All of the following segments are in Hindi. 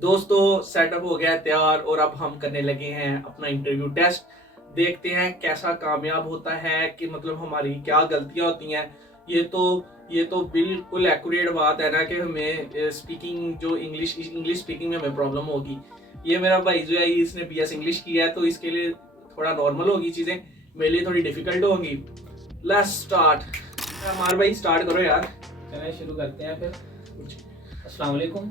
दोस्तों सेटअप हो गया है तैयार और अब हम करने लगे हैं अपना इंटरव्यू टेस्ट। देखते हैं कैसा कामयाब होता है कि मतलब हमारी क्या गलतियां होती हैं। ये तो बिल्कुल एक्यूरेट बात है ना कि हमें स्पीकिंग जो इंग्लिश स्पीकिंग में हमें प्रॉब्लम होगी। ये मेरा भाई जो है इसने बीएस इंग्लिश किया है तो इसके लिए थोड़ा नॉर्मल होगी चीज़ें, मेरे लिए थोड़ी डिफिकल्ट होंगी। Let's start. हमारे भाई स्टार्ट करो यार। चलिए शुरू करते हैं फिर। अस्सलाम वालेकुम।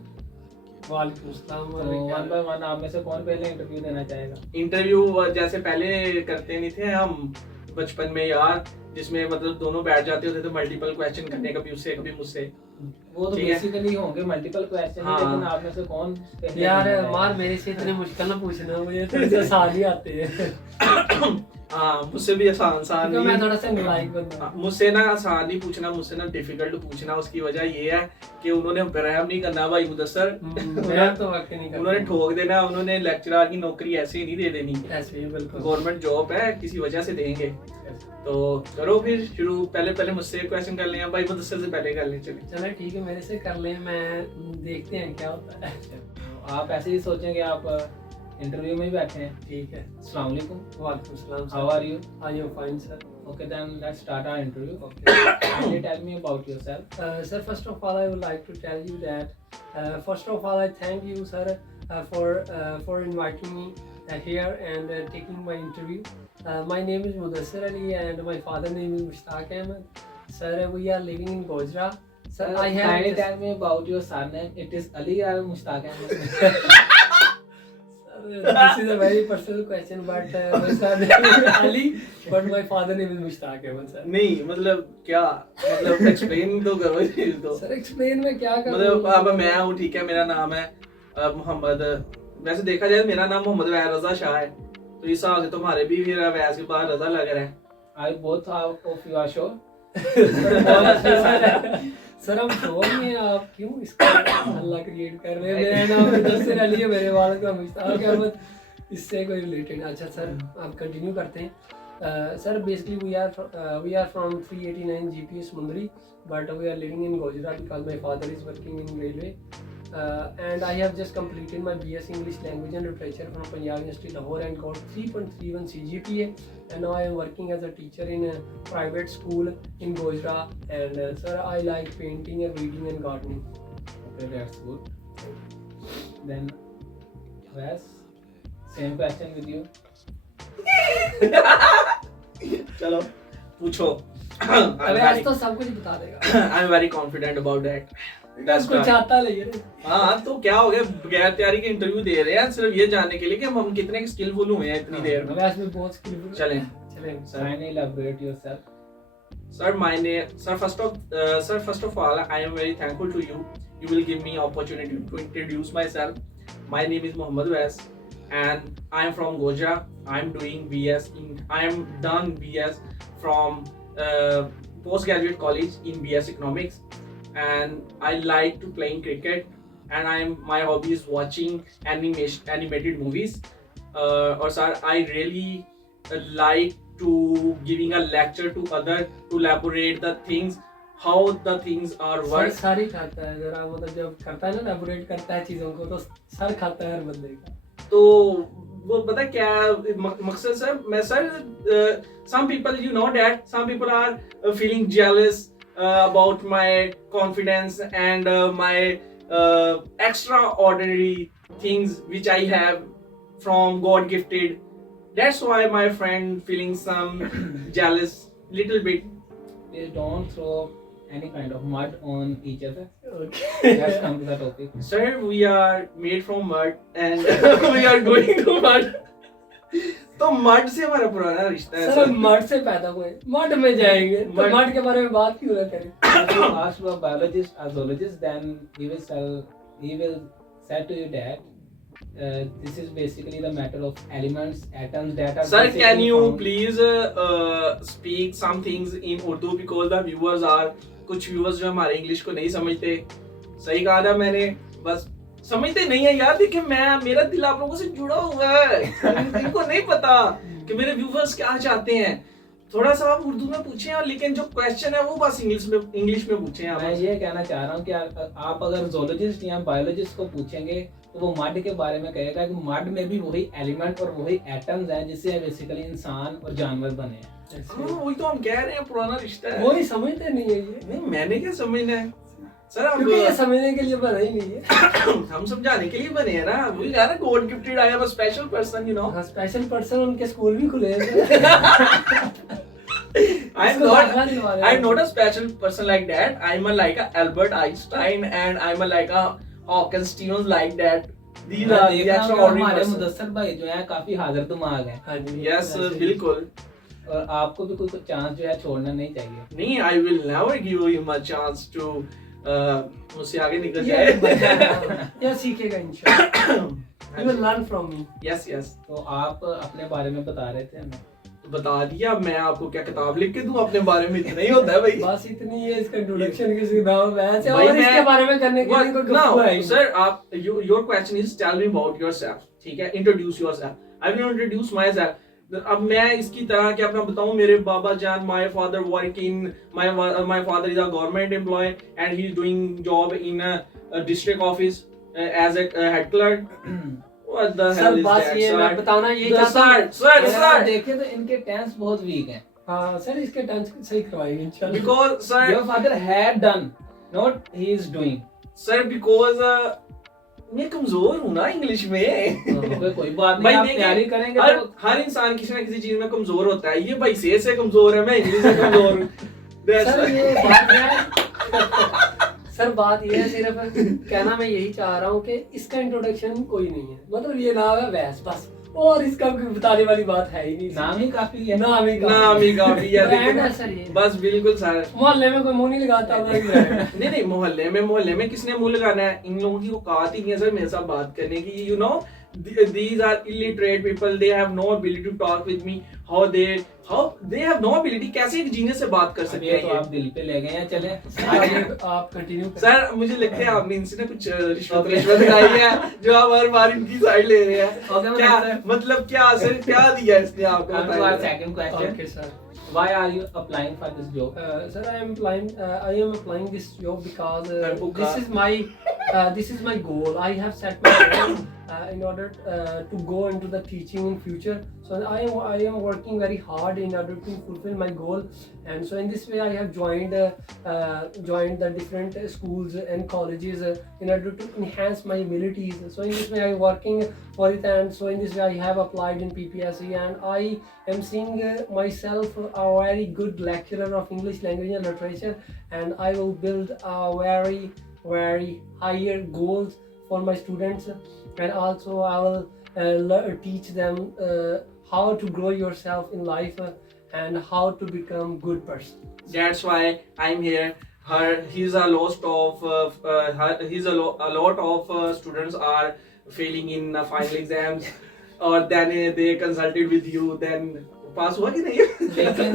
वालेकुम अस्सलाम। तो वन बाय वन आप में से कौन पहले इंटरव्यू देना चाहेगा? इंटरव्यू जैसे पहले करते नहीं थे हम बचपन में यार, जिसमें मतलब दोनों बैठ जाते होते थे मल्टीपल क्वेश्चन करने, कभी उससे कभी मुझसे। वो तो बेसिकली होंगे मल्टीपल क्वेश्चन, हाँ। लेकिन आप में से कौन पहले यार देना चाहेगा? मार मेरे से इतने मुश्किल ना पूछना, मुझे थोड़े से आसान ही आते हैं। हाँ मुझसे भी आसान क्योंकि मैं थोड़ा सा नालायक बंदा हूं। मुझसे ना आसान नहीं पूछना, मुझसे ना डिफिकल्ट पूछना। उसकी वजह ये है कि उन्होंने रहम नहीं करना भाई मुदस्सर। मैं तो वाकई नहीं करता। उन्होंने ठोक देना, उन्होंने लेक्चरर की नौकरी ऐसे ही नहीं दे देनी। ऐसे ही बिल्कुल गवर्नमेंट जॉब है, किसी वजह से देंगे। तो करो फिर शुरू। पहले मुझसे क्वेश्चन कर लें भाई, मुदस्सर से पहले कर लें। चलिए चलो ठीक है, मेरे से कर लें, मैं देखते हैं क्या होता है। आप ऐसे ही सोचें कि आप इंटरव्यू में ही बैठे हैं। ठीक है। अस्सलाम वालेकुम। वालेकुम अस्सलाम। How are you? I am fine sir. Okay, then let's start our interview. Okay. Can you tell me about yourself? Sir, first of all, I would like to tell you that first of all, I thank you, sir, for inviting me here and taking my interview. My name is Mudassir Ali and my father name is Mushtaq Ahmed. Sir, we are living in Gojra. Sir, I have. Can you just- tell me about your surname? It is Ali or Mushtaq Ahmed? This is a very personal question, but my surname is Ali, but my father name is Mushtaq Ahmed, sir. नहीं मतलब क्या मतलब एक्सप्लेन तो करो इस चीज को। सर एक्सप्लेन में क्या करूं? मतलब अब मैं हूँ, ठीक है, मेरा नाम है मोहम्मद। वैसे देखा जाए मेरा नाम मोहम्मद वैर रजा शाह है, तो इस हिसाब से तुम्हारे भी फिर वैस के बाद रजा लग रहा है। I both of you are sure. Sir हम शोर में आप क्यों इसका हल्ला क्रिएट कर रहे हैं? मेरा नाम मुदस्सिर अली है, मेरे वाले का मुश्ताक अहमद, इससे कोई रिलेटेड। अच्छा सर आप कंटिन्यू करते हैं। Sir basically we are from 389 GPS Mundri, but we are living in Gojra because my father is working in railway. And I have just completed my BS English Language and Literature from Punjab University Lahore and got 3.31 CGPA, and now I am working as a teacher in a private school in Gojra. And sir, I like painting and reading and gardening. Okay, that's good. Then, Wes, same question with you. चलो पूछो। अबे आज तो सब कुछ बता देगा। आई am very confident about that. कुछ आता नहीं है। हाँ तो क्या हो गया, बगैर तैयारी के इंटरव्यू दे रहे हैं सिर्फ ये जानने के लिए कि हम कितने स्किलफुल हुए हैं इतनी देर में। वैसे में बहुत स्किलफुल। चलें। Sir, can you elaborate yourself? Sir, my name, first of all, I am very thankful to you. You will give me opportunity to introduce myself. My name is Mohammad Wais, and I am from Gojra. I am doing BS. I am done BS from postgraduate college in BS Economics, and I like to playing cricket. And my hobby is watching animated movies. Or sir, I really like to giving a lecture to other to elaborate the things, how the things are sir work. Sir ही खाता है जरा, मतलब जब करता है ना elaborate करता है चीजों को, तो सर खाता है हर बंदे का। तो वो पता है क्या मकसद सर, मैं sir some people, you know that some people are feeling jealous about my confidence and my extraordinary things which I have from God gifted. That's why my friend feeling some jealous little bit. Please don't throw any kind of mud on each other. Okay. Let's come to the topic. Sir, we are made from mud and we are going to mud. तो मड से हमारा पुराना रिश्ता है सर मड से पैदा हुए, मड में जाएंगे, तो मड- मड के बारे में बात क्यों ना करें? If you ask a biologist or zoologist, then he will say to you that this is basically the matter of elements, atoms that are. Sir, basically can you found- please speak some things in Urdu because the viewers are, कुछ viewers जो हमारे English को नहीं समझते। सही कहा था मैंने, बस समझते नहीं है यार। देखिए मेरा दिल आप लोगों से जुड़ा हुआ है, इनको नहीं पता कि मेरे viewers क्या चाहते हैं। थोड़ा सा आप उर्दू में पूछें, और लेकिन जो क्वेश्चन है वो बस इंग्लिश में पूछें आप। मैं ये कहना चाह रहा हूँ कि आप अगर जोलॉजिस्ट या बायोलॉजिस्ट को पूछेंगे तो वो मड के बारे में कहेगा कि मड में भी वही एलिमेंट और वही एटम्स हैं जिससे बेसिकली इंसान और जानवर बने हैं। हाँ वही तो हम कह रहे हैं, पुराना रिश्ता है। वही समझते नहीं है ये, नहीं मैंने क्या समझना है सर, अब क्योंकि ये समझने के लिए बना ही नहीं है। हम समझाने के लिए बने हैं ना, वही कह रहा है God gifted, I am a special person, you know. हाँ स्पेशल पर्सन, उनके स्कूल भी खुले हैं। I'm not a special person like that. I'm a like a Albert Einstein and I'm a like a Hawkins Stevens like that. These are the extraordinary हमारे person. मुदस्सर भाई जो है काफी हाजिर दिमाग है। हाँ जी Yes, बिल्कुल। और आपको भी कोई चांस जो है छोड़ना नहीं चाहिए। नहीं, I will never give him a chance to मुझसे आगे निकल ये जाए। ये सीखेगा इंशाल्लाह। You will learn from me. Yes, yes. तो आप अपने बारे में बता रहे थे हमें। तो बता दिया, मैं आपको क्या किताब लिख के दूं अपने बारे में? इतना ही होता है भाई। बस इतनी है इसका इंट्रोडक्शन की सीधा वैसे, भाई और इसके बारे में करने के लिए कोई गप्पू है ही नहीं। सर आप your question is tell me about yourself, ठीक है? Introduce yourself. I will introduce myself. अब मैं इसकी तरह क्या अपना बताऊं, मेरे बाबा जान, my father work in, my father is a government employ and he is doing job in a district office as a head clerk. What the sir hell is बस that, ये sir? मैं बताऊं ना, ये The चाहता हूं- sir. देखे तो इनके टेंस बहुत वीक हैं। हाँ सर इसके टेंस सही करवाएंगे इंशाल्लाह। Because sir, Your father had done, not he is doing. sir, because मैं कमजोर हूँ ना इंग्लिश में। कोई बात भाई नहीं, आप देखिए, तैयारी करेंगे हर तो हर इंसान किसी ना किसी चीज में कमजोर होता है। ये भाई से कमजोर है, मैं इंग्लिश से कमजोर हूँ। That's sir why. ये बात है सर, बात ये है, सिर्फ कहना मैं यही चाह रहा हूँ कि इसका इंट्रोडक्शन कोई नहीं है, मतलब ये नाम है वैस बस, और इसका कोई बताने वाली बात है ही नहीं। नाम ही काफी है। नाम ही नाम ही काफी है, ब्रांड लेकिन है सर ये। बस बिल्कुल सर। मोहल्ले में कोई मुंह नहीं लगाता होगा कि brand है। नहीं मोहल्ले में किसने मुंह लगाना है? इन लोगों की औकात ही नहीं है सर मेरे साथ बात करने की। You know these are illiterate people, they have no ability to talk with me. how they have no ability, कैसे एक जीनियस से बात कर सकते ये हैं तो ये? आप दिल पे ले गए हैं। चले आप कंटिन्यू करें। सर मुझे लगता है आपने इनसे ना कुछ रिश्वत खाई है जो आप हर बार इनकी साइड ले रहे हैं। Okay, क्या sir. मतलब क्या सर क्या दिया इसने आपको? Come to our बताइए। second question. Okay, sir. Why are you applying for this job? Sir, I am applying this job because Buka. this is my goal. I have set my goal in order to go into the teaching in future. So I am working very hard in order to fulfill my goal. And so in this way, I have joined the different schools and colleges in order to enhance my abilities. So in this way, I am working for it. And so in this way, I have applied in PPSC, and I am seeing myself a very good lecturer of English language and literature, and I will build a very higher goals for my students, and also I will teach them how to grow yourself in life and how to become good person. That's why I'm here. A lot of students are failing in final exams, or then they consulted with you. Then पास हुआ कि नहीं? लेकिन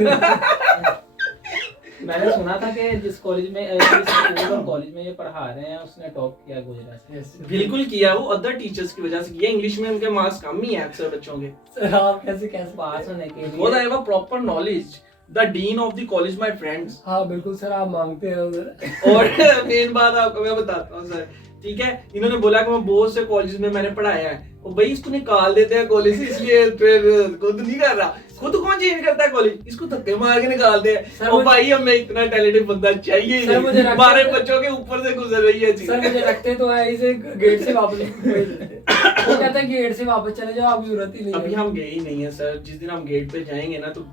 मैंने सुना था कि जिस कॉलेज में जिस स्कूल और कॉलेज में ये पढ़ा रहे हैं उसने टॉप किया गुजरात से। बिल्कुल किया, वो अदर टीचर्स की वजह से किया। इंग्लिश में उनके मार्क्स कम ही हैं अक्सर बच्चों के। सर आप कैसे पास होने के Because I लिए have a proper knowledge. The dean of the college, my friends. हाँ बिल्कुल सर, आप मांगते हैं उधर। और मेन बात आपको मैं बताता हूँ सर, ठीक है? इन्होंने बोला कि मैं बहुत से कॉलेज में मैंने पढ़ाया है, और भाई इसको निकाल देते हैं कॉलेज से, इसलिए फिर खुद नहीं कर रहा। खुद कौन चेंज करता है कॉलेज? इसको धक्के मार के निकालते हैं। और भाई हमें इतना टैलेंटेड बंदा चाहिए ही नहीं, हमारे बच्चों के ऊपर से गुजर रही है चीज। सर मुझे लगते तो है इसे गेट से वापस भेज देते। वो कहता है गेट से वापस चले जाओ, आपकी जरूरत ही नहीं अभी है। हम गए ही नहीं है सर। जिस दिन हम गेट पे जाएंगे ना तो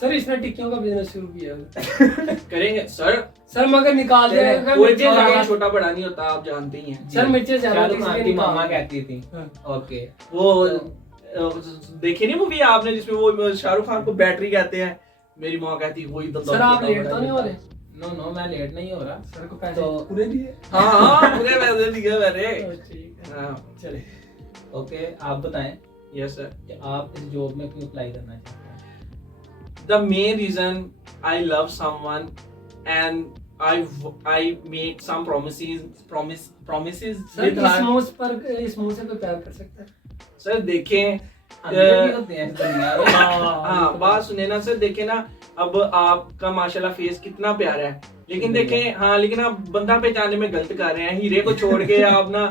सर इसने टिक्कियों का बिजनेस शुरू किया करेंगे सर। सर मगर निकाल दिया कोई भी आगे छोटा बड़ा नहीं होता, आप जानते ही हैं। सर मिर्चे ज्यादा शाहरुख खान की मामा कहती थी। हाँ। ओके वो देखी नहीं मूवी आपने जिसमें वो शाहरुख खान को बैटरी कहते हैं? मेरी माँ कहती वही तो। सर आप लेट तो नहीं हो रहे? नो मैं लेट नहीं हो रहा। सर को पैसे तो- पूरे दिए? हाँ पूरे पैसे दिए मैंने। ठीक है, हाँ चले। ओके आप बताएं यस सर। कि आप इस जॉब में क्यों अप्लाई करना चाहते हैं? The main reason I love someone and I made some promises sir with her. इस मुंह से कोई प्यार कर सकता है? सर देखें, अंदर भी होते हैं इस दुनिया में। हाँ बात सुने ना सर, देखें ना, अब आपका माशाल्लाह फेस कितना प्यारा है, लेकिन देखें हाँ, लेकिन आप बंदा पहचानने में गलत कर रहे हैं। हीरे को छोड़ के आप ना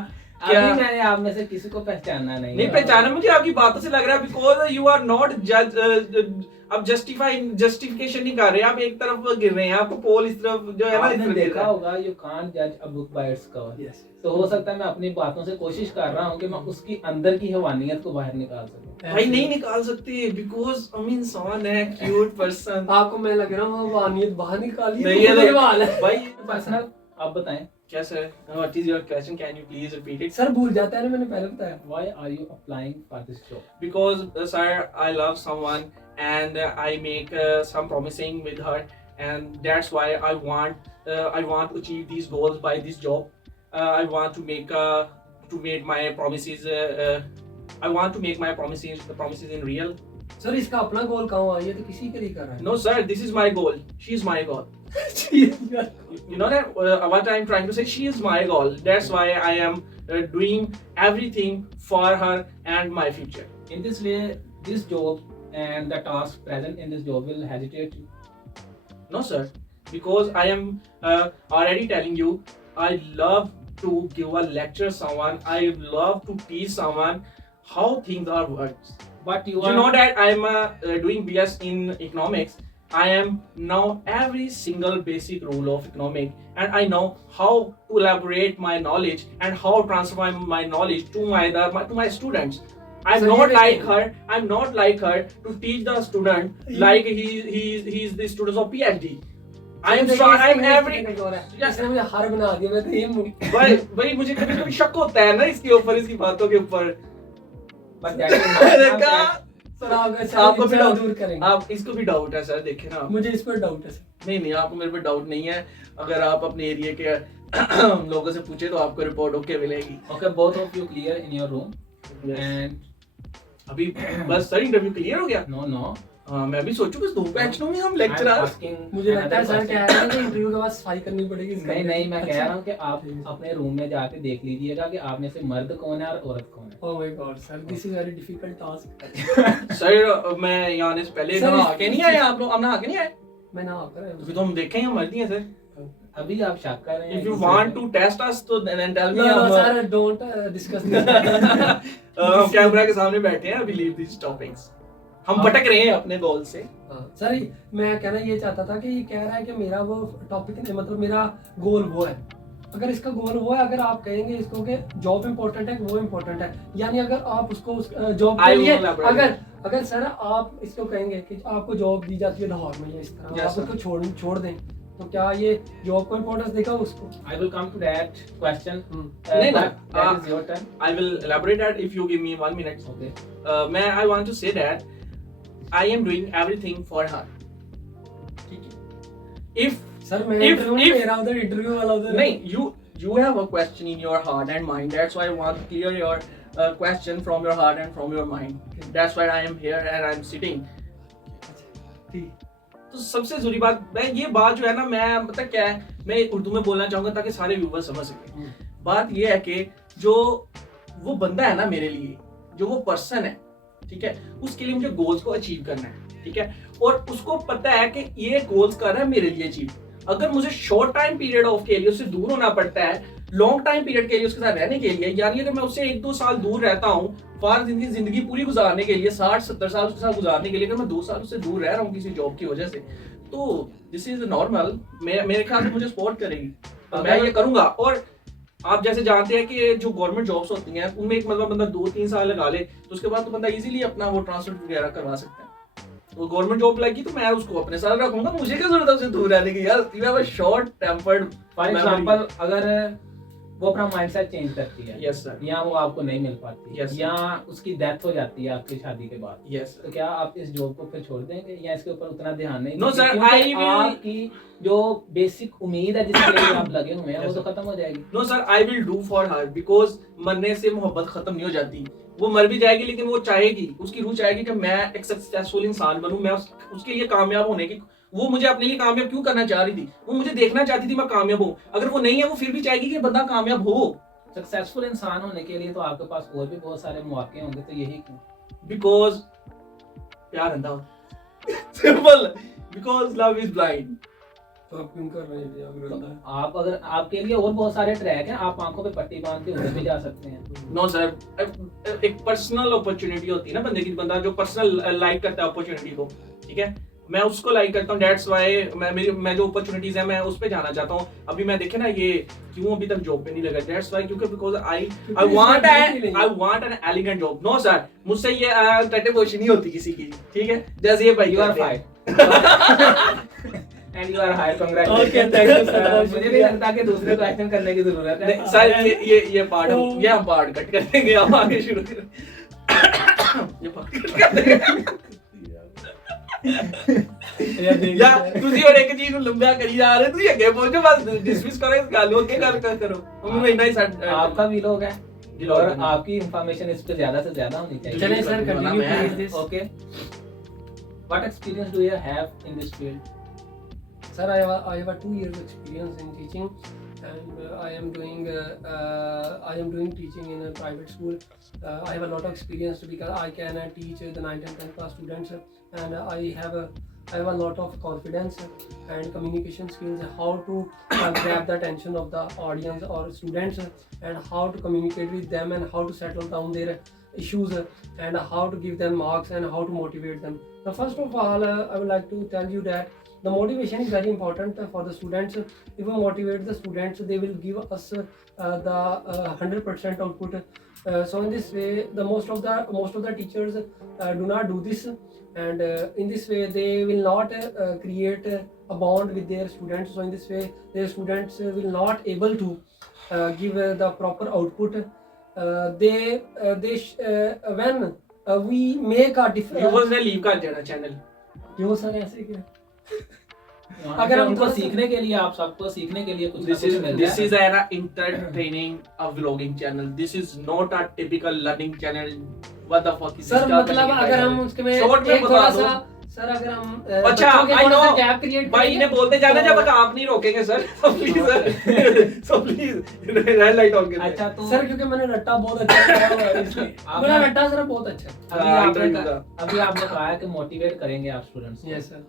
क्या अभी मैंने आप में से किसी को पहचाना नहीं नहीं है। पहचाना मुझे आपकी बातों से लग रहा है बिकॉज यू आर नॉट जज अब जस्टिफिकेशन नहीं कर रहे आप एक तरफ गिर रहे हैं आपको पोल इस तरफ जो है ना इस आपने तरफ गिर देखा रहा है। होगा यू कांट जज a book by its cover. Yes तो हो सकता है मैं अपनी बातों से कोशिश कर रहा हूँ कि मैं उसकी अंदर की हवानियत को बाहर निकाल सकूं। भाई नहीं निकाल सकते बिकॉज अमीन इंसान है क्यूट पर्सन आपको मैं लग रहा हूँ वानियत बाहर निकाली नहीं है तो हाल है भाई पर्सनल आप बताएं कैसे what is your question can you please repeat it sir भूल जाता है ना मैंने पहले बताया why are you applying for this job? because sir I love someone and I make some promising with her and that's why I want to achieve these goals by this job. I want to make my promises I want to make my promises in real. Sir इसका अपना गोल कहाँ हुआ ये तो किसी के लिए कर रहा है No sir, this is my goal, she is my goal. You know that what I'm trying to say, she is my goal, that's why I am doing everything for her and my future. In this way, this job and the task present in this job will hesitate you. No, sir, because I am already telling you, I love to give a lecture someone. I love to teach someone how things are works. But you You are know that I am doing BS in economics. I am now every single basic rule of economics, and I know how to elaborate my knowledge and how transfer my knowledge to my students. I'm So not you like think- her. I'm not like her to teach the student like he's the students of PhD. I'm strong. I'm every. इसने मुझे हार बना दिया मैं तो ये भाई मुझे कभी कभी शक होता है ना इसके ऊपर इसकी बातों के ऊपर but that is not देखा? सर आपको भी डाउट डाउट दूर करेंगे आप इसको भी डाउट है सर देखे ना मुझे इस पर डाउट है सर नहीं नहीं आपको मेरे पे डाउट नहीं है अगर आप अपने एरिया के लोगों से पूछे तो आपको रिपोर्ट ओके मिलेगी okay, both of you clear in your room and अभी बस सर इंटरव्यू क्लियर हो गया no हाँ मैं भी सोचूं बस 2 बैचों में हम I'm लेक्चरर asking मुझे लगता है another सर question. कह रहे हैं कि इंटरव्यू के बाद सफाई करनी पड़ेगी इसका। नहीं नहीं मैं कह अच्छा। रहा हूँ कि आप अपने रूम में जाके देख लीजिएगा कि आप में से मर्द कौन है और औरत कौन है। Oh my God, sir, this is very difficult task. Sir मैं यहाँ आने से पहले सर, नहा के नहीं आए आप लोग नहा के नहीं आए मैं ना आकर तो फिर तो हम देखें हम मर्दी हैं सर अभी आप शक कर रहे हैं इफ यू किसी वांट पे। टू टेस्ट अस तो then tell me No, sir, don't discuss this. हम कैमरा के सामने बैठे हैं अभी लीव दिस टॉपिक्स हम भटक रहे हैं अपने गोल से हाँ, सर मैं कहना ये चाहता था कि ये कह रहा है कि मेरा वो टॉपिक मतलब मेरा गोल वो है अगर इसका गोल वो है अगर आप कहेंगे इसको कि जॉब इम्पोर्टेंट है वो इम्पोर्टेंट है यानी अगर आप उसको जॉब I के लिए will elaborate. अगर सर आप इसको कहेंगे कि आपको जॉब दी जाती है लाहौर में या इस तरह Yes, आप sir. उसको छोड़ दें तो क्या ये जॉब को इम्पोर्टेंस देगा उसको I will come to that question. नहीं, But no, that is your turn. I will elaborate that if you give me 1 minute. Okay. I want to say that I am doing everything for her. ठीक है? If सर मैं If- इंटरव्यू if- मेरा उधर इंटरव्यू वाला उधर नहीं, you have a question in your heart and mind. That's why I want to clear your question from your heart and from your mind. That's why I am here and I am sitting. ठीक तो सबसे जरूरी बात मैं ये बात जो है ना मैं पता क्या है मैं उर्दू में बोलना चाहूंगा ताकि सारे व्यूवर समझ सके बात ये है कि जो वो बंदा है ना मेरे लिए जो वो पर्सन है ठीक है उसके लिए मुझे गोल्स को अचीव करना है ठीक है और उसको पता है कि ये गोल्स कर रहा है मेरे लिए अचीव अगर मुझे शॉर्ट टाइम पीरियड ऑफ के लिए उससे दूर होना पड़ता है लॉन्ग टाइम पीरियड के लिए उसके साथ रहने के लिए यानी अगर मैं उससे 1-2 साल दूर रहता हूँ फार जिंदगी पूरी गुजारने के लिए 60-70 साल उसके साथ गुजारने के लिए अगर मैं 2 साल उससे दूर रह रहा हूँ किसी जॉब की वजह से तो दिस इज नॉर्मल मेरे ख्याल से मुझे सपोर्ट करेगी तो मैं ये करूंगा और आप जैसे जानते हैं कि जो गवर्नमेंट जॉब्स होती हैं उनमें एक मतलब बंदा 2-3 साल लगा ले तो उसके बाद तो बंदा इजीली अपना वो ट्रांसफर वगैरह करवा सकता है तो गवर्नमेंट जॉब लगी तो मैं उसको अपने साथ रखूंगा मुझे क्या जरूरत है उससे दूर रहने की यार you have a short tempered for example अगर वो अपना माइंडसेट चेंज करती है यस सर या वो आपको नहीं मिल पाती Yes, sir. या उसकी डेथ हो जाती है आपकी शादी के बाद यस तो क्या आप इस जॉब को फिर छोड़ देंगे या इसके ऊपर उतना ध्यान नहीं No, देंगे? sir, क्योंकि I will- आपकी जो बेसिक उम्मीद है जिसके लिए आप लगे हुए हैं Yes, वो तो sir. खत्म हो जाएगी no sir I will do for her because मरने से मोहब्बत खत्म नहीं हो जाती वो मर भी जाएगी लेकिन वो चाहेगी उसकी रूह चाहेगी कि मैं एक सक्सेसफुल इंसान बनूं मैं उसके लिए कामयाब होने की वो मुझे अपने लिए कामयाब क्यों करना चाह रही थी वो मुझे देखना चाहती थी मैं कामयाब हूँ अगर वो नहीं है वो फिर भी चाहेगी कि बंदा कामयाब हो सक्सेसफुल इंसान होने के लिए तो आपके पास और भी बहुत सारे मौके होंगे तो यही क्यों बिकॉज प्यार अंधा simple because love is blind तो आप क्यों कर रहे हैं अभी बंदा? आप अगर आपके लिए और बहुत सारे ट्रैक हैं, आप आंखों पे पट्टी बांध के उधर भी जा सकते हैं। नो सर, एक पर्सनल अपॉर्चुनिटी होती है ना बंदे की, बंदा जो पर्सनल लाइक करता है अपॉर्चुनिटी को, ठीक है, मैं उसको लाइक करता हूँ, दैट्स व्हाई मैं जो अपॉर्चुनिटीज है मैं उस पे जाना चाहता हूँ। अभी मैं देखे ना ये क्यों अभी तक जॉब पे नहीं लगा, दैट्स व्हाई क्योंकि because I want an elegant job. No sir, मुझसे ये टट्टेपोशी नहीं होती किसी की, ठीक है, जैसे ये भाई यू आर करते हैं। Fight and you are hire, congratulation. Okay, thank you, sir. मुझे नहीं लगता कि दूसरे को एक्शन करने की जरूरत है। नहीं, सर ये पार्ट हम पार्ट कट कर देंगे, हम आगे शुरू करें। ये पार्ट कट कर देंगे या ਤੁਸੀਂ और एक चीज ਨੂੰ ਲੰਬਾ ਕਰੀ ਜਾ ਰਹੇ, ਤੁਸੀਂ ਅੱਗੇ ਪਹੁੰਚੋ, ਬਸ डिसमिस करो इस ਗੱਲ ਨੂੰ, ਅੱਗੇ ਗੱਲ करो। हम महीना ही आपका व्लॉग है और आपकी इंफॉर्मेशन इस पे ज्यादा से ज्यादा होनी चाहिए। चलें sir, continue please this. Okay, what experience do you have in this field? Sir, I have a 2 years experience in teaching, and I am doing teaching in a private school. I have a lot of experience because I can teach the 9th and 10th class students, and I have a lot of confidence and communication skills, how to grab the attention of the audience or students, and how to communicate with them, and how to settle down their issues, and how to give them marks, and how to motivate them. Now, first of all, I would like to tell you that the motivation is very important for the students. If we motivate the students, they will give us the 100% output. So in this way, the most of the teachers do not do this, and in this way they will not create a bond with their students. So in this way, their students will not able to give the proper output. When we make a difference. Viewers ने लीव कर देना चैनल। क्यों सर ऐसे क्या? अगर हमको सीखने के लिए, आप सबको सीखने के लिए कुछ This is an entertaining a vlogging channel. This is not a typical learning channel. What the fuck is this? Sir मतलब अगर हम उसके में Short में एक बता थोड़ा दो। सा, सर अगर हम अच्छा, बच्चों के I थोड़ा सा know. गैप क्रिएट भाई इन्हें बोलते जाना जब तक आप नहीं रोकेंगे सर, तो please sir, so please red light on कर। अच्छा तो सर क्योंकि मैंने रट्टा बहुत अच्छा किया हुआ है इसलिए मेरा रट्टा सर बहुत अच्छा है। अभी आपने कहा कि मोटिवेट करेंगे आप स्टूडेंट्स। Yes sir.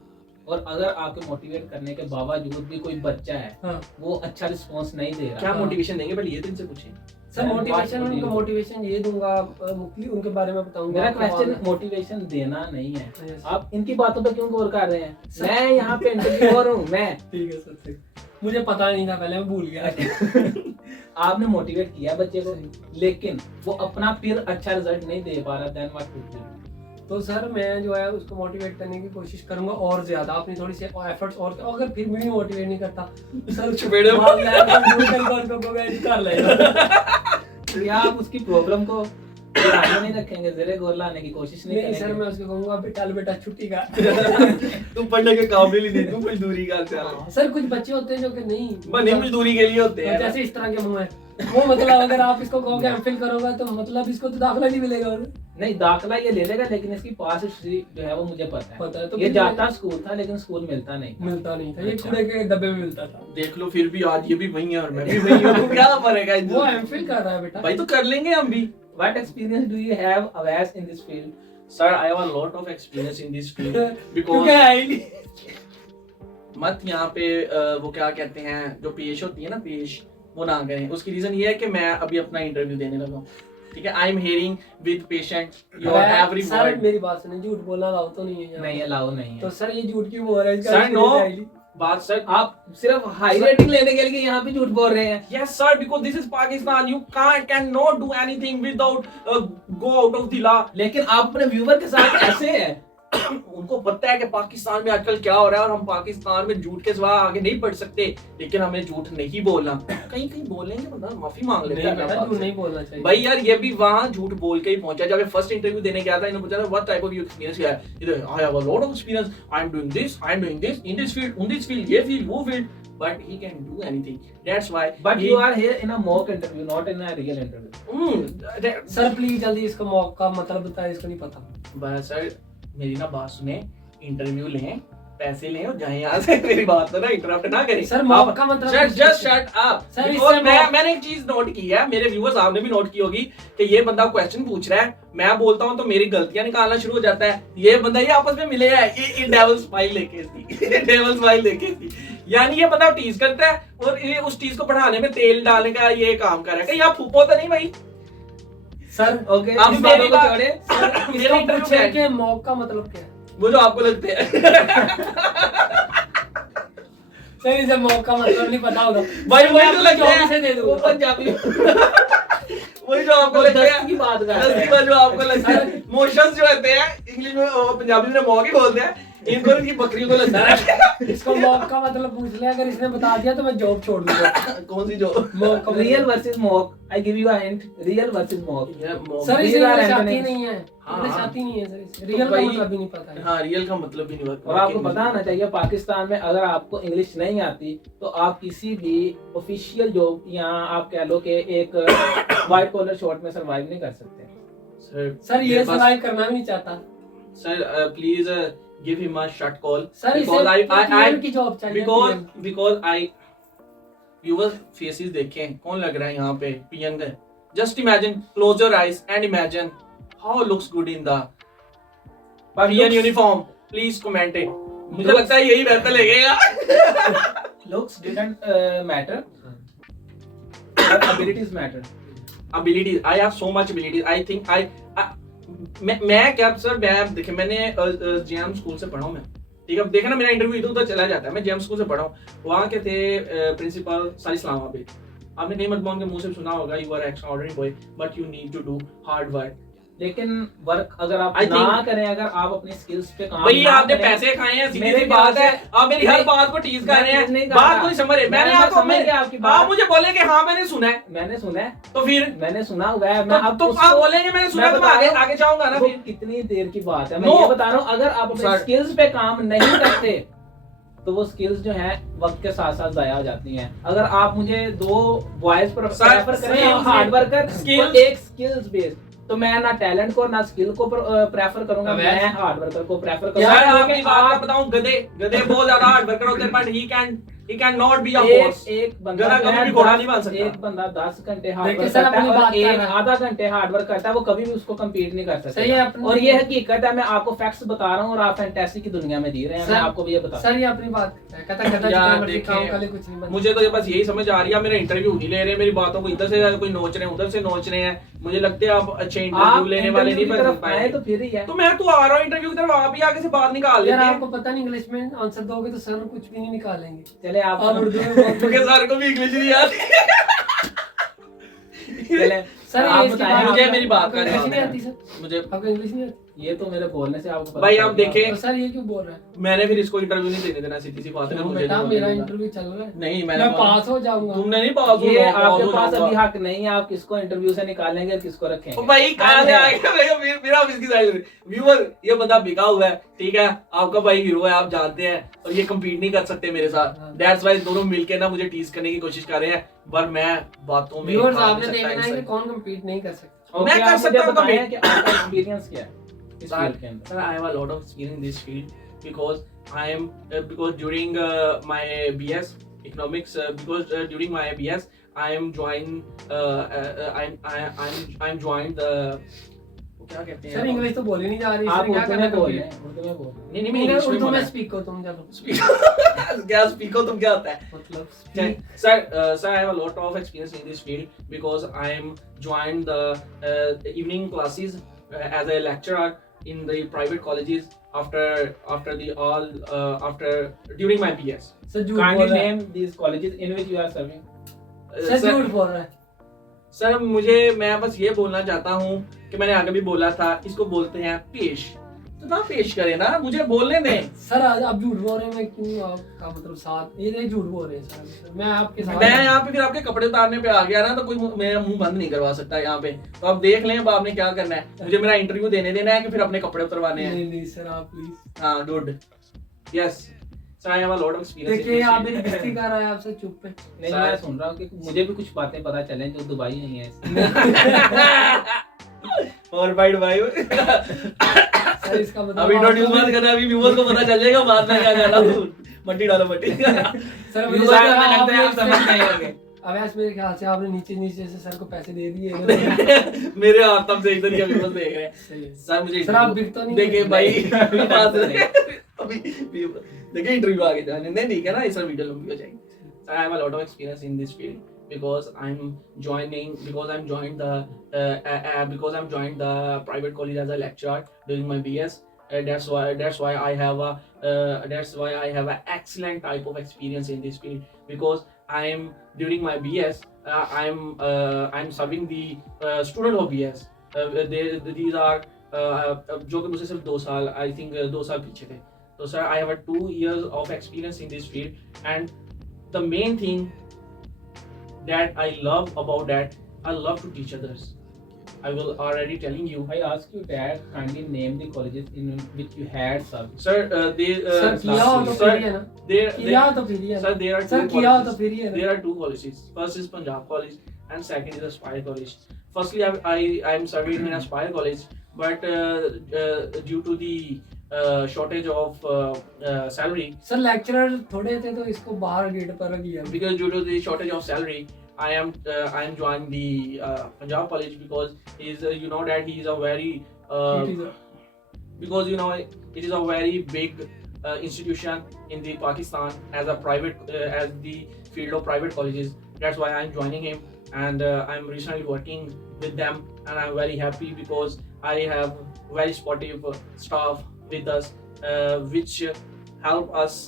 और अगर आपके मोटिवेट करने के बावजूद भी कोई बच्चा है हाँ। वो अच्छा रिस्पांस नहीं दे रहा, क्या मोटिवेशन देंगे पहले ये दिन से पूछिए सर। मोटिवेशन उनको मोटिवेशन ये दूंगा, मुख्तलिफ उनके बारे में बताऊंगा। मेरा क्वेश्चन मोटिवेशन देना नहीं है, Yes. आप इनकी बातों पे क्यों गौर कर रहे हैं? मैं यहाँ पे इंटरव्यूअर हूँ, मैं। ठीक है सर, मुझे पता नहीं था पहले, मैं भूल गया। आपने मोटिवेट किया बच्चे को, लेकिन वो अपना फिर अच्छा रिजल्ट नहीं दे पा रहा, देन व्हाट टू डू? तो सर मैं जो है उसको मोटिवेट करने की कोशिश करूंगा और ज्यादा, अपनी थोड़ी सी एफर्ट्स और अगर फिर भी मोटिवेट नहीं करता सर चुपेड़े कर लेगा। तो या आप उसकी प्रॉब्लम को ध्यान में नहीं रखेंगे, जरे गौर लाने की कोशिश नहीं नहीं सर, करेंगे? मैं उसको कहूंगा बेटा छुट्टी का। तुम पढ़ने के काबिल ही नहीं, तुम मजदूरी का चल। सर कुछ बच्चे होते हैं जो कि नहीं बने मजदूरी के लिए होते हैं, जैसे इस तरह के मुंह है वो, मतलब अगर आप इसको कहोगे एमफिल करोगे तो मतलब इसको तो दाखिला नहीं मिलेगा। नहीं, दाखिला ये ले लेगा, लेकिन इसकी पास हिस्ट्री जो है वो मुझे पता है। तो ये जाता स्कूल था लेकिन स्कूल मिलता नहीं था। ये कूड़े के डब्बे में मिलता था। देख लो फिर भी आज ये भी वही है और मैं भी वही हूँ, क्या मरेगा वो एमफिल कर रहा है बेटा। भाई, तो कर लेंगे हम भी। What experience do you have Awais in this field? Sir, I have a lot of experience in this field क्योंकि because है ही नहीं। मत यहाँ पे वो क्या कहते हैं जो पेश होती है ना, पेश वो ना करें। उसकी रीजन ये है कि मैं अभी अपना इंटरव्यू देने लगा हूँ, ठीक है। I am hearing with patient your every sir word. मेरी बात सुनिए, झूठ बोलना अलाउ तो नहीं है यहाँ नहीं, पे। अलाउ नहीं है। तो सर ये झूठ क्यों बोल रहा है इसका? Sir, no. experience बात सर, आप सिर्फ हाई रेटिंग लेने के लिए यहाँ पे झूठ बोल रहे हैं। yes sir, because this is Pakistan, you cannot do anything without go out of the law। लेकिन आप अपने व्यूवर के साथ ऐसे हैं। उनको पता है कि पाकिस्तान में आजकल क्या हो रहा है और हम पाकिस्तान में झूठ के सिवा आगे नहीं बढ़ सकते, लेकिन हमें झूठ नहीं बोलना। कहीं कहीं बोलेंगे बंदा माफी मांग लेता नहीं है बेटा, झूठ नहीं बोलना चाहिए भाई यार। ये भी वहां झूठ बोल के ही पहुंचा। जब फर्स्ट इंटरव्यू देने गया था, इन्होंने पूछा था what type of your experience क्या है, इधर I have a lot of experience, I am doing this in this field, on this field, ये फील्ड वो field, but he can do anything, that's why But you are here in a mock interview, not in a real interview. Sir please जल्दी इसको मौका मतलब बताएं, इसको नहीं पता। बस सर मेरी ना बात सुने, इंटरव्यू लें, पैसे लें और जाएं यहाँ से। मेरी बात तो ना इंटरप्ट ना करें सर मॉक का मतलब just shut up. Sir because मैंने एक चीज नोट की है, मेरे व्यूअर्स आपने भी नोट की होगी कि ये बंदा क्वेश्चन पूछ रहा है, मैं बोलता हूँ तो मेरी गलतियां निकालना शुरू हो जाता है। ये बंदा ये आपस में मिले है, ये डेविल स्माइल लेके थी, डेविल स्माइल लेके थी, यानी ये बंदा टीज करता है और ये उस टीज को बढ़ाने में तेल डालने का ये काम कर रहा है। कहीं आप फूफो तो नहीं भाई? सर ओके अब इस मेरी बातों को बात- छोड़े। मेरा इसको इंटरव्यू पूछे है कि मॉक का मतलब क्या है? वो जो आपको लगते हैं। सर इसे मॉक का मतलब नहीं पता होगा भाई सर, वही मैं तो अपनी लगता जॉब है से दे वो दूंगा। पंजाबी वही जो आपको लगता है की बात कर रहे दस की हैं। बात जो आपको लगता है मोशंस जो होते हैं इंग्लिश में पंजाबी में मॉक ही बोलते हैं, इनको इनकी बकरियों को लगता है। इसको मॉक का मतलब पूछ लिया, अगर इसने बता दिया तो मैं जॉब छोड़ दूंगा। कौन सी जो मॉक का real versus mock, I give you a hint, real versus mock. Sir इसे These are इंग्लिश आती antonyms. नहीं है, हाँ, इंग्लिश हाँ। आती नहीं है सर, इसे रियल का भाई- मतलब भी नहीं पता है। हाँ रियल का मतलब भी नहीं और आपको पता होना चाहिए पाकिस्तान में अगर आपको इंग्लिश नहीं आती तो आप किसी भी ऑफिशियल जॉब या आप कह लो कि एक व्हाइट कॉलर शॉट में सरवाइव नहीं कर सकते। सर ये सर्वाइव करना भी नहीं चाहता sir please give him a short call sir, इसे because I PM की जॉब चाहिए। because I व्यूअर्स फेसेस देखें कौन लग रहा है यहाँ पे पीएम का। Just imagine, close your eyes and imagine how looks good in the PM uniform. Please comment it. मुझे लगता है यही बेहतर लगेगा। Looks didn't matter, abilities matter. abilities, I have so much abilities. I think मैं क्या सर, मैं देखिए मैंने जेएम स्कूल से पढ़ा हूँ मैं, ठीक है। देखा ना मेरा इंटरव्यू इधर उधर चला जाता है। मैं जेएम स्कूल से पढ़ा हूँ, वहाँ के थे प्रिंसिपल सारी इस्लामाबाद। आपने कहीं मत के मुंह से सुना होगा, you are extraordinary boy but you need to do hard work. लेकिन वर्क अगर आप I ना think- करें, अगर आप अपने स्किल्स पे काम भाई ना आपने करें- पैसे खाए हैं, सीधी मेरे सी बात है। ख्याल से- आप मेरी हर नहीं- बात को टीज कर रहे मैं नहीं हैं, कर बात रहा। को नहीं समझ रहे। मैंने मैं आपको समझ गया आपकी बात। आप मुझे बोले कि हाँ मैंने सुना है, मैंने सुना है, तो फिर मैंने सुना हुआ है। मैं अब तो आप बोलेंगे मैंने सुना है, तो मैं आगे आगे जाऊंगा ना वो फिर। कितनी देर की बात है। मैं No. ये बता रहा हूँ, अगर आप अपने Sir. स्किल्स पे काम नहीं करते तो वो स्किल्स जो हैं वक्त के साथ साथ जाया हो जाती हैं। अगर आप मुझे दो बॉयज पर Sir, प्रेफर करें, skills- हार्ड वर्कर skills- और एक स्किल्स बेस्ड, तो मैं ना टैलेंट को ना स्किल को प्रेफर करूंगा, अबे। मैं हार्ड वर्कर को प्रेफर यार करूंगा। आपकी क्योंकि बात मैं आप बताऊं, गधे गधे बहुत ज्यादा हार्ड वर्कर होते हैं, but he can not be a एक हॉर्स। एक बंदा गधा जो कभी है भी घोड़ा 10 नहीं बन सकता। एक बंदा 10 घंटे हार्ड देखिए वर्क सर, करता अपनी है और बात कर एक रहा है। आधा घंटे हार्ड वर्क करता है, वो कभी भी उसको कम्पीट नहीं कर सकता। सही है, अपनी- और ये हकीकत है, मैं आपको फैक्ट्स बता रहा हूँ और आप फैंटेसी की दुनिया में जी रहे हैं। मैं सर- आपको भी ये बता सर ये अपनी बात करता है, कहता कहता यार, जितना मर्जी देखिए, काम कर ले कुछ नहीं बनता। मुझे तो ये बस यही समझ आ रही है, मेरा इंटरव्यू नहीं ले रहे, मेरी बातों को इधर से कोई नोच रहे हैं, उधर से नोच रहे हैं। मुझे लगता है आप अच्छे इंटरव्यू आप लेने वाले इंटरव्यू नहीं की बन तरफ आए पाए। तो फिर ही है। तो मैं तो आ रहा हूँ इंटरव्यू की तरफ, आप ही आगे से बात निकाल यार लेते हैं। आपको पता नहीं, इंग्लिश में आंसर दोगे तो सर कुछ भी नहीं निकालेंगे। चले आप आप उर्दू में बोल क्योंकि सर को भी इंग्लिश नहीं आती। चले सर आप ये इसकी बताएं, बात- मुझे मेरी बात आपको का इंग्लिश जवाब नहीं है। आती सर, मुझे आपको इंग्लिश नहीं आती ये तो मेरे बोलने से आपको पता भाई, चल आप गया। देखें- तो सर ये क्यों बोल रहा है? मैंने फिर इसको इंटरव्यू नहीं देने देना, सीधी सी बात है। क्यों मुझे बेटा, नहीं मेरा बोलने देना। इंटरव्यू चल रहा है, नहीं मैं मैंने पास हो जाऊंगा। तुमने नहीं पास ये होना, आपके पास पास होना। अभी हक नहीं है, आप किसको इंटरव्यू से निकालेंगे और किसको रखेंगे। ओ भाई कहाँ से आ गया? मेरा ऑफिस की साइड व्यूअर, ये बंदा बिका हुआ है, ठीक है, आपका भाई हीरो है, आप जानते हैं, और ये कम्पीट नहीं कर सकते मेरे साथ। हाँ। दैट्स वाई दोनों मिलके ना मुझे टीज करने की कोशिश कर रहे हैं, पर मैं बातों में व्यूअर्स आ नहीं आपने सकता देखना है कि इनसे। कौन कम्पीट नहीं कर सकता। और मैं क्या कर आप सकता मुझे हूँ बताएं कभी। कि आपका एक्सपीरियंस क्या है इस Sir, फील्ड के अंदर। Sir, I have a lot of experience in this field because I am because during my BS economics because during my BS I am joined I'm joined the वो क्या कहते हैं सर इंग्लिश तो बोली नहीं जा रही, आप इसने क्या उर्दू करना में बोल रहे complete? हैं, उर्दू में बोल रहे हैं। नहीं मैं इंग्लिश में उर्दू बोला में है। स्पीक हो तुम, चलो क्या स्पीको तुम क्या होता है? मतलब Okay. speak। Sir, I have a lot of experience in this field because I am joined the evening classes as a lecturer in the private colleges after the all after during my BS. Sir झूठ Kindly बोल रहा है, name these colleges in which you are serving. Sir झूठ बोल रहा है। सर मैं बस ये बोलना चाहता हूँ कि मैंने आगे भी बोला था, इसको बोलते हैं पेश, तो ना पेश करें ना, मुझे बोलने दें। सर आज आप झूठ बोल रहे हैं, मैं क्यों आपका मतलब साथ ये नहीं झूठ बोल रहे हैं सर, मैं आपके साथ मैं यहाँ पे फिर आपके कपड़े उतारने पे आ गया ना, तो कोई मेरा मुंह बंद नहीं करवा सकता यहाँ पे। तो आप देख लें अब आपने क्या करना है, मुझे मेरा इंटरव्यू देने देना है कि फिर अपने कपड़े उतरवाने हैं। नहीं नहीं सर आप प्लीज हाँ good, yes sir, I have a lot of experience. देखिए आप मेरी बेइज्जती कर रहा है, आपसे चुप पे। नहीं, Sir. मैं सुन रहा हूँ कि मुझे भी कुछ बातें पता चलें जो दुबई नहीं है इसमें। और भाई सर सर इसका मतलब अभी इंट्रोड्यूस मत करना, अभी व्यूअर्स को पता चल जाएगा बाद में क्या कर रहा हूँ। मट्टी डालो मट्टी। सर मुझे शायद में लगता है आप आपने समझ नहीं होंगे। अवैस मेरे ख्याल से आपने नीचे नीचे से सर को पैसे दे दिए। मेरे हाथ तब से इधर क्या व्यूअर्स देख रहे हैं। सही है। सर मुझे सर आप बिक तो नहीं देखिए भाई नहीं, बात नहीं। अभी देखिए इंटरव्यू आगे जाने नहीं, ठीक है ना, इस वीडियो लंबी हो जाएगी। Sir I have a lot of experience in this field because I'm joined the private college as a lecturer during my BS. That's why I have a excellent type of experience in this field, because I'm during my BS I'm serving the student of BS. These are जो कि मुझसे सिर्फ 2 साल, आई थिंक 2 साल पीछे थे। तो sir I have 2 years of experience in this field, and the main thing that I love about that, I love to teach others. I will already telling you. I ask you that kindly name the colleges in which you had served. Sir, sir किया हो तो फिर ही है ना, किया हो तो फिर ही है sir, ना, there are सर two किया हो तो colleges. फिर ही है There ना। are 2 colleges. First is Punjab College and second is Aspire College. Firstly, I am serving in Aspire College, but due to the shortage of salary, sir lecturer थोड़े थे तो इसको बाहर गेट पर रख दिया। because due to the shortage of salary, I am joining the Punjab College, because he's you know that he is a very because you know it is a very big institution in the Pakistan as a private as the field of private colleges. That's why I'm joining him, and I'm recently working with them, and I'm very happy because I have very supportive staff with us, which help us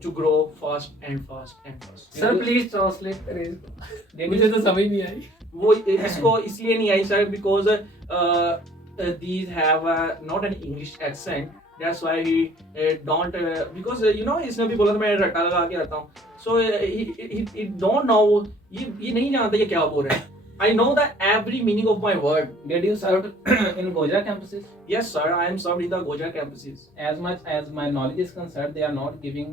to grow fast and fast and fast. Sir please translate करें, मुझे तो समझ नहीं आई। वो इसको इसलिए नहीं आई sir, because these have not an English accent. That's why he don't because you know इसने भी बोला था मैं रट्टा लगा के रखता हूँ, so he don't know, ये नहीं जानता ये क्या बोल रहा है। I know the every meaning of my word. Did you serve in Goja campuses? Yes sir, I am served in the Goja campuses. As much as my knowledge is concerned, they are not giving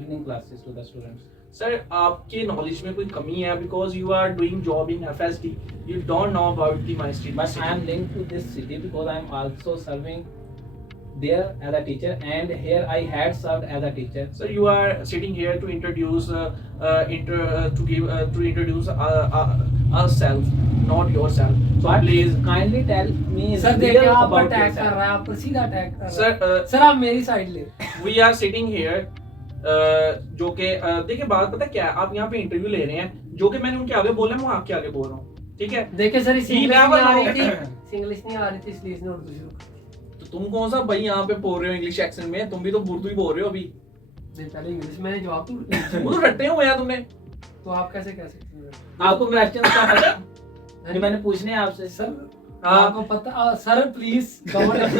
evening classes to the students. Sir आपके नॉलेज में कोई कमी है, because you are doing job in FSD, you don't know about the my street. But I am linked to this city because I am also serving there as a teacher, and here I had served as a teacher. So you are sitting here to introduce to introduce ourselves, not yourself. So But please, kindly tell me sir real देखिए आप about अटैक कर yourself. रहा है, आप पर सीधा अटैक कर रहा sir, है। सर आप मेरी साइड ले। we are sitting here. जो कि देखिए बात पता क्या है, आप यहाँ पे इंटरव्यू ले रहे हैं, जो कि मैंने उनके आगे बोला मैं आपके आगे बोल रहा हूँ, ठीक है। देखिए सर इसे He इंग्लिश never नहीं आ रही know. थी, इंग्लिश नहीं आ रही थी इसलिए इसने उर्दू शुरू कर दी। तो तुम कौन सा भाई यहाँ पे बोल रहे हो इंग्लिश एक्सेंट में, तुम भी तो उर्दू ही बोल रहे हो अभी। नहीं पहले इंग्लिश मैंने जवाब वो तो तो रट्टे हुए हैं तुमने। तो आप कैसे कह सकते हैं? आपको क्वेश्चन क्या पता जो मैंने पूछने हैं आपसे? सर हाँ। आपको पता सर प्लीज गवर्नमेंट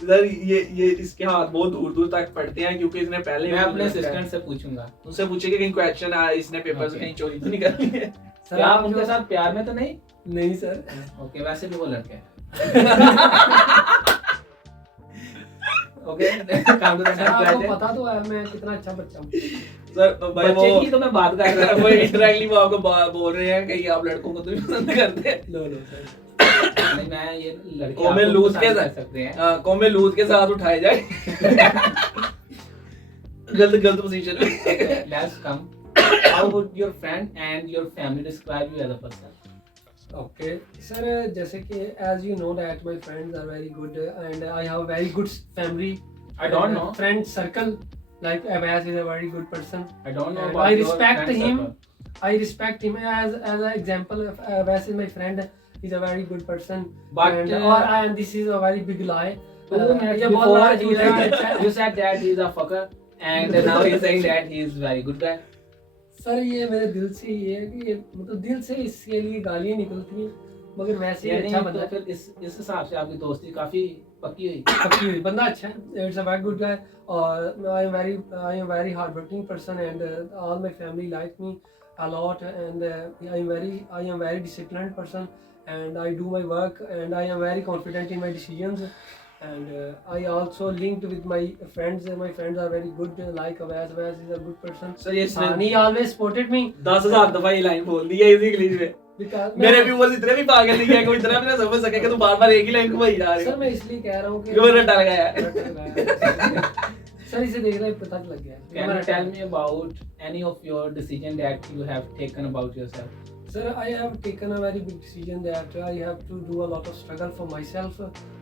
सर ये इसके हाथ बहुत दूर दूर तक पड़ते हैं, क्योंकि इसने पहले मैं अपने असिस्टेंट से पूछूंगा। उनसे पूछेगा कहीं क्वेश्चन इसने पेपर से Okay. कहीं चोरी तो नहीं कर ली है। सर क्या आप आप उनके साथ प्यार में तो नहीं? नहीं सर ओके, वैसे भी वो लड़के हैं। ओके, काम तो सर आपको पता तो है मैं कितना अच्छा बच्चा हूँ। सर भाई बच्चे वो की तो मैं बात कर रहा वो हूँ। इंटरेक्टली वो आपको बोल रहे हैं कि आप लड़कों को तो भी पसंद करते हैं। लो लो सर नहीं, मैं ये लड़के को में आपको लूज पसंद के कर साथ सकते हैं। कौमे लूज के साथ उठाए जाए। गलत पोजीशन में। Let's come. How would your friend and your family describe you as a person? Okay sir जैसे कि as you know that my friends are very good and I have very good family I don't know. friend circle like Abbas is a very good person. I don't know And about I your respect friend him. circle. I respect him as an example of Abbas is my friend. He's a very good person. But, And this is a very big lie. 2 minutes ये बहुत बड़ा before झूठ है। you said that he is a fucker, and now he's saying that he is very good guy. Sir ये मेरे दिल से ये है कि मतलब दिल से इसके लिए गालियाँ निकलती हैं मगर वैसे ही यानी अच्छा तो बंदा फिर इस हिसाब से आपकी दोस्ती काफी पक्की हुई। पक्की हुई बंदा अच्छा है it's a very good guy और I am very hard working person and all my family like me a lot and I am very disciplined person and I do my work and I am very confident in my decisions and I also linked with my friends. My friends are very good like Abbas is a good person sir ये and he always supported me. 10,000 दफा ये लाइन बोल दी है इसी इंग्लिश में। Because मेरे व्यूअर्स इतने भी पागल नहीं है, कोई इतना भी ना समझ सके कि तू बार-बार एक ही लाइन घुमाई जा रहे सर हो। मैं इसलिए कह रहा हूँ कि क्यों रट्टा लगाया है? रट्टा लगाया। सर इसे देख रहे पता लग गया। Can you tell me about any of your decision that you have taken about yourself? Sir, I have taken a very big decision that I have to do a lot of struggle for myself.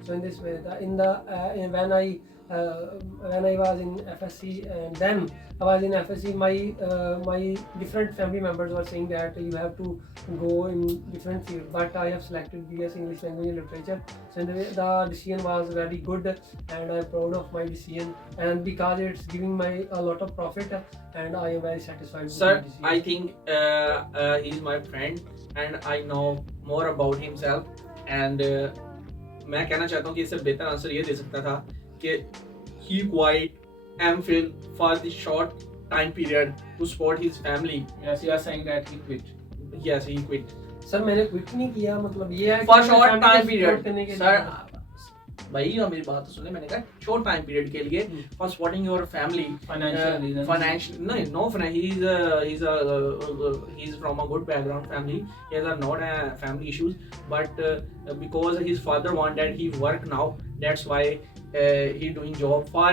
So in this way, when I was in FSC, and then I was in FSC, my different family members were saying that you have to go in different field, but I have selected BS English Language and Literature. So the decision was very good, and I am proud of my decision, and because it's giving me a lot of profit, and I am very satisfied with Sir, my decision. I think he is my friend and I know more about himself and मैं कहना चाहता हूँ कि इससे बेहतर आंसर ये दे सकता था कि he quit MPhil for the short time period to support his family. Yes, you are saying that he quit. Yes, he quit sir मैंने क्विट नहीं किया, मतलब ये है for कि short मैं time family को support करने period. के Sir, लिए- भाई और मेरी बात तो सुने, मैंने कहा short time period के लिए for supporting your family. Financial reasons. Financial, no, he's from a good background family. He has not family issues, but because his father wanted he work now, that's why he doing job far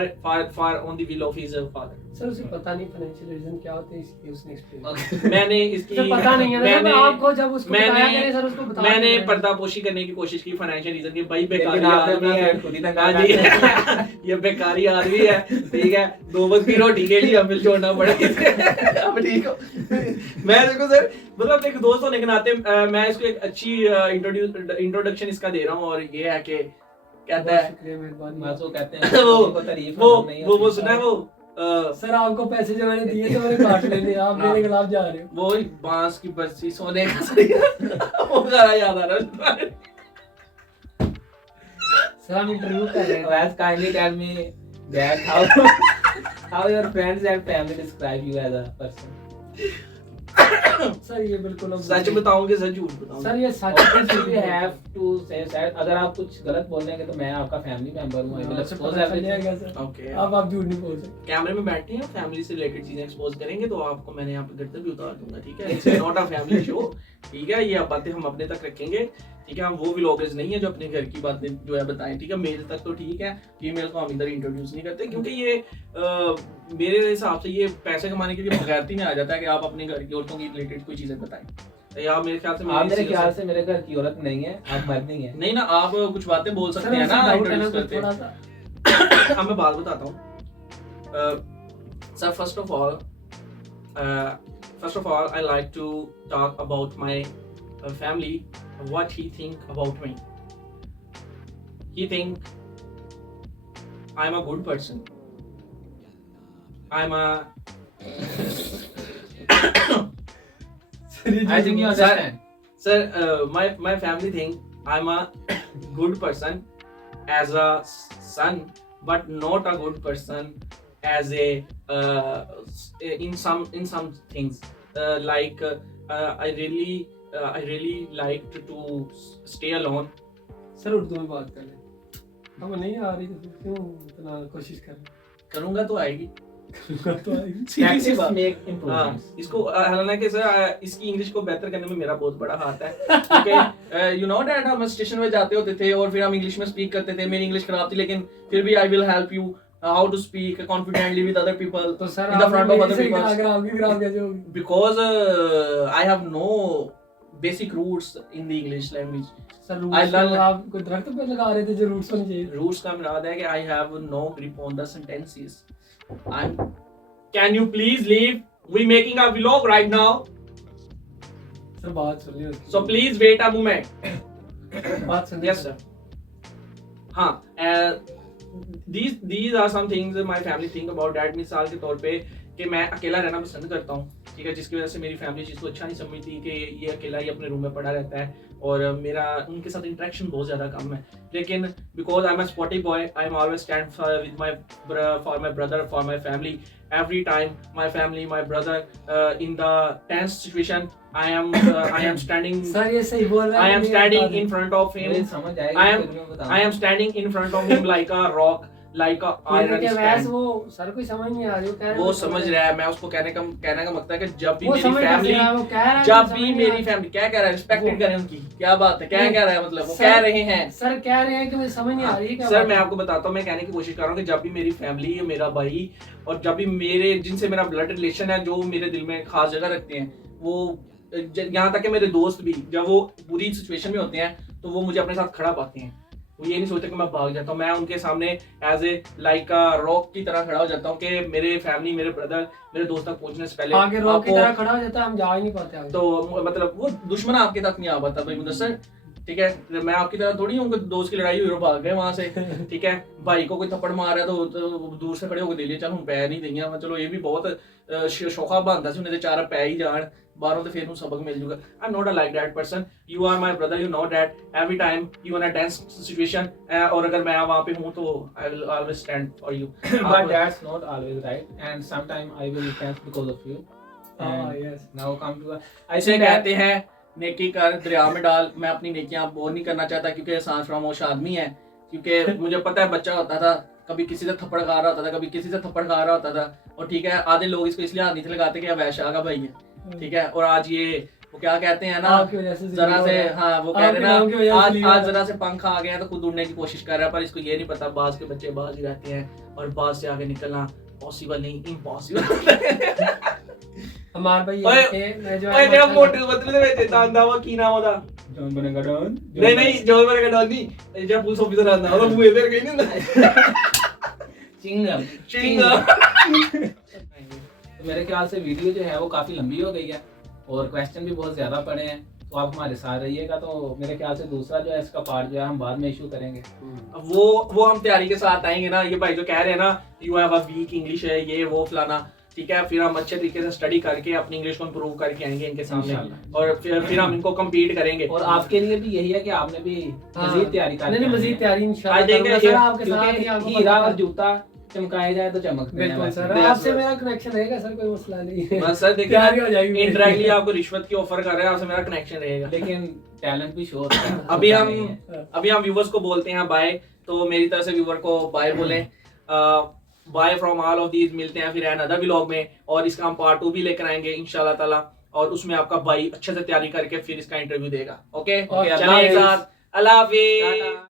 on the will of his father. Sir उसे पता नहीं फाइनेंशियल रीजन क्या होते हैं, इसलिए उसने एक्सप्लेन मैंने इसकी सर पता नहीं है ना, सर आपको जब उसको बताया करें सर उसको बता मैंने दें। पर्दापोशी करने की कोशिश की फाइनेंशियल रीजन की, भाई बेकारी लेकिन आपने आदमी अपना है, पेट खुद ही तंगा हाँ जी, ये बेकारी आदमी है, ठीक है, 2 वक्त की रोटी के लिए हमें छोड़ना पड़ेगा। अब ठीक हो, मैं देखो सर, मतलब एक दोस्त होने के नाते मैं इसको एक अच्छी इंट्रोडक्शन इसका दे रहा हूँ, और ये है कि कहता है शुक्रिया, मेहरबानी। बस वो कहते हैं वो को तारीफ वो नहीं वो होती। सुना है वो सर आपको पैसे जो मैंने दिए थे मैंने काट लेने, आप मेरे खिलाफ जा रहे हो। वो बांस की बरसी सोने का सरिया वो गाना याद आ रहा है। सर हम इंटरव्यू कर रहे हैं। Wes, kindly tell me that how your friends and family describe you as a person. Sir ये बिल्कुल हम सच बताऊंगे सर झूठ बताऊंगे? सर ये सच If you have to say that, अगर आप कुछ गलत बोलेंगे तो मैं आपका फैमिली मेंबर हूँ, I will सर expose पता चल everything. जाएगा सर। ओके, अब आप झूठ नहीं बोल सकते। कैमरे में बैठे हैं, फैमिली से रिलेटेड चीजें एक्सपोज करेंगे तो आपको मैंने यहाँ पे गर्दन भी उतार दूंगा, ठीक है? It's not a family show, ठीक है? ये बातें हम अपने तक रखेंगे, ठीक है? हम वो व्लॉगर्स नहीं है जो अपने घर की बातें जो है बताएं, ठीक है? मेल तक तो ठीक है, फीमेल को हम इधर इंट्रोड्यूस नहीं करते, क्योंकि ये मेरे हिसाब से ये पैसे कमाने के लिए बगैरती में आ जाता है कि आप अपने घर की औरतों की रिलेटेड कोई चीजें बताएं। या मेरे ख्याल से आप मेरे ख्याल से मेरे घर की औरत नहीं है, आप मर्द नहीं है। नहीं ना, आप कुछ बातें बोल सकते हैं ना इंट्रोड्यूस करते हैं। थोड़ा सा अब मैं बात बताता हूँ। Sir first of all I like to talk about my family, what he think about me. He think I am a good person, I am a I think you understand. Sir, my family think I'm a good person as a son, but not a good person as a in some things. I really liked to stay alone. Sir Urdu में बात कर ले। अब नहीं आ रही तो फिर क्यों इतना कोशिश कर रहे करूंगा तो आएगी। तो आएगी। सीधी सी Practice बात। make हाँ, improvements. इसको हालांकि सर इसकी इंग्लिश को बेहतर करने में मेरा बहुत बड़ा हाथ है, क्योंकि यू नो दैट हम स्टेशन में जाते होते थे और फिर हम इंग्लिश में स्पीक करते थे, मेरी इंग्लिश खराब थी लेकिन फिर भी I will help you how to speak confidently with other people तो sir in the front of other से people. अगर आपकी खराब कैसे होगी? because I have no basic roots in the English language. Sir I roots learn- आप कोई दरख्त पे लगा रहे थे जो रूट्स होने चाहिए। Roots का मुराद है कि I have no grip on the sentences. Can you please leave? We making a vlog right now, sir बात सुनिए उसकी। so please wait a moment. बात सुनिए। Yes sir. हाँ, these are some things my family think about that. मिसाल के तौर पे कि मैं अकेला रहना पसंद करता हूँ, ठीक है, जिसकी वजह से मेरी फैमिली चीज़ को अच्छा नहीं समझती कि ये अकेला ही अपने रूम में पड़ा रहता है और मेरा उनके साथ इंटरेक्शन बहुत ज़्यादा कम है। लेकिन because I am a sportive boy, I am always stand with my for my brother, for my family, every time my family, my brother in the tense situation, I am standing, sir ये सही बोल रहा है। I am standing in front of him. मुझे समझ आएगा I am फिर मैं बताऊंगा। I am standing in front of him like a rock. Like लेकिन क्या वैसे वो सर को समझ नहीं आ रही, वो कह रहे हैं वो समझ रहा है, मैं उसको कहने का मकसद है कि जब भी वो मेरी समझ फैमिली, रहा है, वो कह रहा है, जब समझ भी नहीं मेरी आ रहा। फैमिली क्या कह रहा है, रिस्पेक्टेड वो- करें उनकी, क्या बात है, क्या नहीं, कह रहा है, मतलब वो सर- कह रहे हैं। सर कह रहे हैं कि मुझे समझ नहीं आ रही है क्या सर बात मैं है। आपको बताता हूँ, मैं कहने की कोशिश कर रहा हूँ कि जब भी मेरी फैमिली, मेरा भाई और जब भी मेरे जिनसे मेरा ब्लड रिलेशन है, जो मेरे दिल में खास जगह रखते हैं, वो यहाँ तक कि मेरे दोस्त भी जब वो बुरी सिचुएशन में होते हैं तो वो मुझे अपने साथ खड़ा पाते हैं। वो ये नहीं सोचते कि मैं भाग जाता हूँ, मैं उनके सामने एज ए लाइक रॉक की तरह खड़ा हो जाता हूँ कि मेरे फैमिली, मेरे ब्रदर, मेरे दोस्त तक पहुंचने से पहले आगे रोक की आपको- तरह खड़ा हो जाता है, हम जा ही नहीं पाते आगे। तो मतलब वो दुश्मन आपके तक नहीं आ पाता भाई मुदस्सर, ठीक है। मैं आपकी तरह थोड़ी हूँ कि दोस्त की लड़ाई हुई और भाग गए वहां से, ठीक है। भाई को कोई थप्पड़ मार रहा है तो दूर से खड़े होकर दे लिया, चल हूँ पै नहीं देंगे, चलो ये भी बहुत शौका बनता सी, उन्हें चार पै ही जान बाहरों तो फिर ਨੂੰ सबक मिल जूगा। I am not a like that person, you are my brother, you know that every time you in a tense situation, और अगर मैं वहां पे हूं तो I will always stand for you. But that's not always right, and sometimes I will tense because of you. हाँ And yes, now come to I ऐसे think that कहते हैं नेकी कर दरिया में डाल। मैं अपनी नेकियां बोर नहीं करना चाहता क्योंकि एहसान फरामोश आदमी है, क्योंकि मुझे पता है बच्चा होता था कभी किसी से थप्पड़ खा रहा होता था, कभी किसी से थप्पड़ खा रहा होता था, और ठीक है आधे लोग इसको इसलिए हाथ नहीं थे लगाते कि वैशाह का भाई है, ठीक है। और आज ये वो क्या कहते हैं ना, आपकी वजह से जरा से, हाँ वो कह रहे आपके नाम की हैं वजह ना, से आज लीव आज है। जरा से पंख आ गए हैं तो खुद उड़ने की कोशिश कर रहा है, पर इसको ये नहीं पता बाज के बच्चे बाज ही रहते हैं और बाज से आगे निकलना पॉसिबल नहीं, इम्पॉसिबल। हमारे भाई ओए, ये मैं जो ਓਏ ਜਿਹੜਾ ਮੋਟੇ ਬਦਲੇ ਦੇ ਵਿੱਚ ਇਦਾਂ ਆਂਦਾ ਵਾ ਕੀ ਨਾਮ ਉਹਦਾ? John बनेगा John. ਨਹੀਂ ਨਹੀਂ ਜੋਰ ਵਰਗਾ ਡੌਨ ਨਹੀਂ, ਇਹ ਜਿਹੜਾ ਪੁਲਿਸ ਆਫੀਸਰ ਆਂਦਾ ਉਹਦਾ ਮੂੰਹ ਇਧਰ ਗਈ ਨਹੀਂ ਹੁੰਦਾ। Chingam. चिंगा। तो मेरे ख्याल से वीडियो जो है वो काफी लंबी हो गई है और क्वेश्चन भी बहुत ज्यादा पड़े हैं, तो आप हमारे साथ रहिएगा। तो मेरे ख्याल से दूसरा जो है इसका पार्ट जो है हम बाद में इशू करेंगे। वो हम तैयारी के साथ आएंगे ना, ये भाई जो कह रहे हैं ना you have a weak English है ये वो फलाना, ठीक है, फिर हम अच्छे तरीके से स्टडी करके अपनी इंग्लिश को इम्प्रूव करके आएंगे इनके सामने, इंशाल्लाह। और फिर हम इनको कम्पीट करेंगे। और आपके लिए भी यही है कि आपने भी मजीद तैयारी करनी नहीं है। मजीद तैयारी I इंशाल्लाह think करूंगा ये- सर, आपके साथ ही क्योंकि आपको हीरा पता और है। जूता चमकाए जाए तो चमकते हैं बिल्कुल वैसे। सर, बिल्कुल। आपसे मेरा कनेक्शन रहेगा सर, कोई मसला नहीं है। बस सर तैयारी हो देखिए जाएगी। इंटरेक्टली आपको रिश्वत की ऑफर कर रहे हैं, आपसे मेरा कनेक्शन रहेगा। लेकिन टैलेंट भी शो होता है। अभी होता हम नहीं है। अभी हम व्यूवर्स को बोलते हैं बाय, तो मेरी तरफ से व्यूवर को बाय बोलें, bye from all of these. मिलते हैं फिर अनदर व्लॉग में, और इसका हम पार्ट 2 भी लेकर आएंगे इंशाल्लाह ताला, और उसमें आपका भाई अच्छे से तैयारी करके फिर इसका इंटरव्यू देगा। ओके ओके, चलिए एक अल्लाह साथ, अल्लाह हाफिज।